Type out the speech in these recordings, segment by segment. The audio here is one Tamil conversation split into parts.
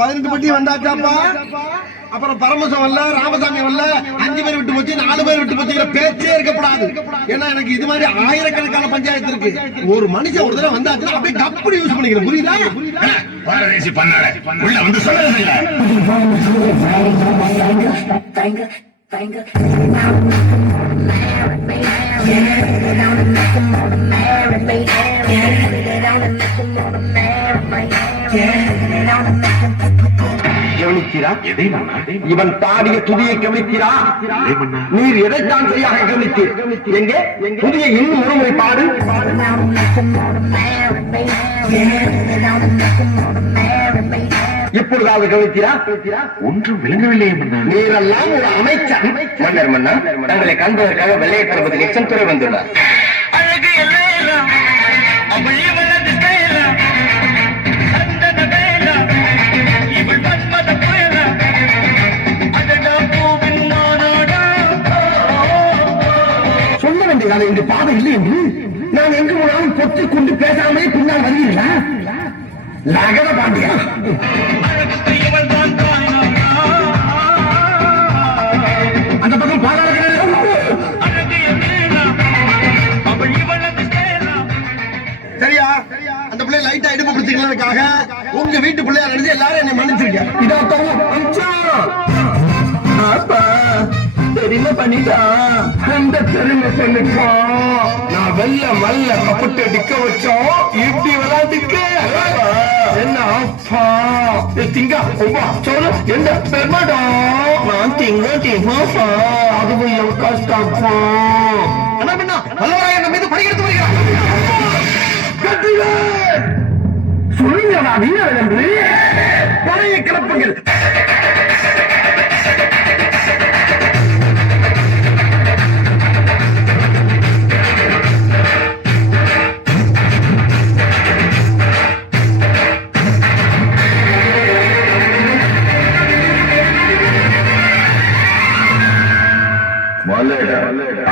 18 பட்டி வந்தாச்சாப்பா. அப்புறம் பரமசம் வரல, ராமசாமி வரல, 5 பேர் விட்டு போச்சு, 4 பேர் விட்டு போச்சுங்கிற பேச்சே இருக்கக்கூடாது. ஏன்னா எனக்கு இது மாதிரி ஆயிரக்கணக்கான பஞ்சாயத்து இருக்கு. ஒரு மனுஷன் ஒரு தடவை வந்தாச்சுன்னா அப்படியே கப்படி யூஸ் பண்ணிக்கிறேன். புரியுதா? பாரதேசி பண்ணாட உள்ள வந்து சொல்லுங்க. கவனிக்கிறா? இவன் பாடிய துதியை கவனிக்கிறா? நீர் எதைத்தான் சரியாக கவனித்தீர்? எங்கே புதிய இன்னும் ஒருமுறை பாடு. எப்பொழுதாவது கவனிக்கிறா? ஒன்றும் விளங்கவில்லை. நீரெல்லாம் ஒரு அமைச்சர். மன்னர் மன்னா, தங்களை காண்பதற்காக வெள்ளைய தளபதி நிக்சன் துறை வந்துள்ளார். சொல்ல வேண்டிய காலம் இங்கு பாதை இல்லை என்று நான் எங்கு போனாலும் பொத்திக் கொண்டு பேசாமலே பின்னால் வருவீர்களா? லகர பாண்டியா, அந்த பக்கம் பாராளுகிற சரியா? அந்த பிள்ளை லைட்டா இடுப்பு பிடிச்சிக்கிறதுக்காக உங்க வீட்டு பிள்ளையா நினைச்சு எல்லாரும் என்னை மன்னிச்சிருக்கேன். தெரியுமா பண்ணிட்டான் அந்த பெருமை பண்ணிட்டான். நான் வெள்ள மல்ல கப்பட்டு டிக்க வச்சோம். இப்படி விளையாட்டுக்க என்ன அப்பா திங்கா உமா சொல்லு எந்த பெருமாடா? நான் திங்க திங்கப்பா, அதுவும் என் கஷ்டப்பா. என்ன பண்ணா வல்லவராய என்ன மீது படையெடுத்து வருகிறான். சொல்லுங்கடா வீரர் என்று படையை கிளப்புங்கள்.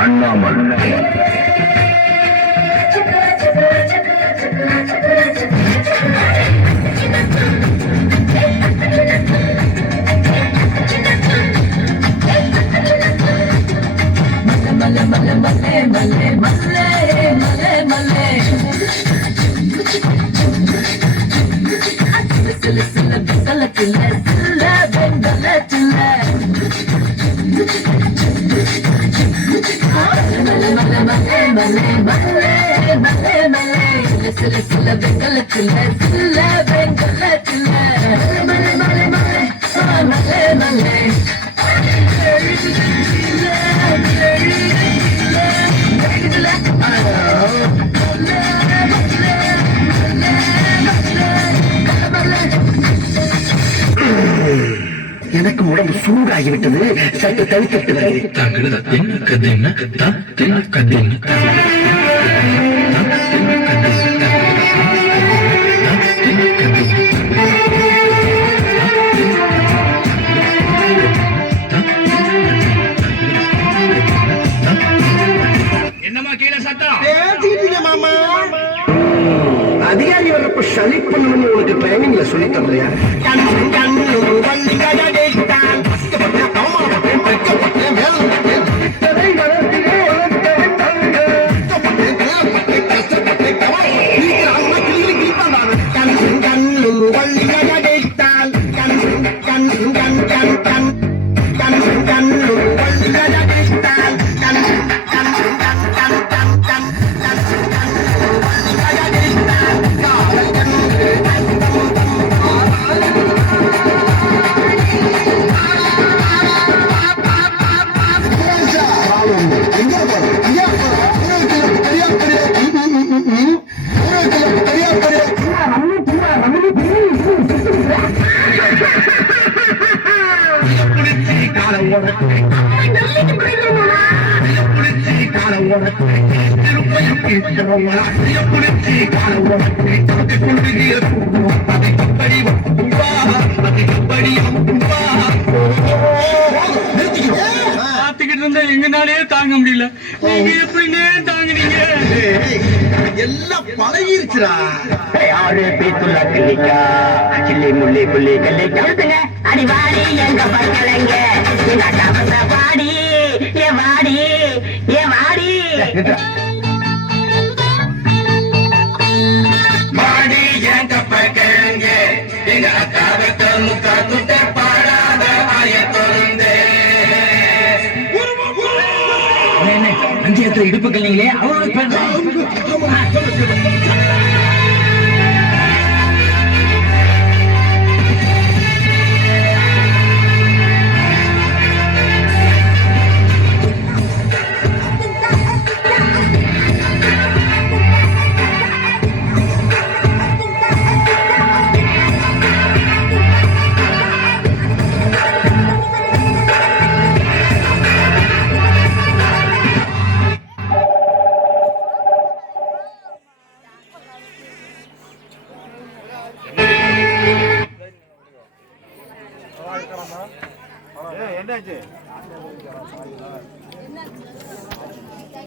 அண்ணாமல் எனக்கு உடம்பு சூடாகிவிட்டது. சற்று தவிர்த்து என்னமா கீழே சத்தம்? பேசிட்டீங்க மாமா. அதிகாரி வர்றப்ப சலி பண்ணணும்னு உனக்கு ட்ரைனிங்ல சொல்லி தரலையா? எங்கனாலே தாங்க முடியல. நீங்க எப்படின்னே தாங்குனீங்க? எல்லாம் பழகிருச்சுடா. யாரு பேத்துள்ள கல்லிக்கா சில்லி முள்ளி புள்ளி கல்லிக்கா அடி வாடி எங்க பக்கலங்க எங்க அக்கா பத்த பாடி ஏ வாடி ஏ வாடி மாடி என் கப்பங்க எங்க அக்காவத்த முக்கா துட்ட பாடாத ஆய தொழுந்தே பஞ்சாயத்துல இடுப்பு கல்லிங்களே அவரோட என்னாச்சு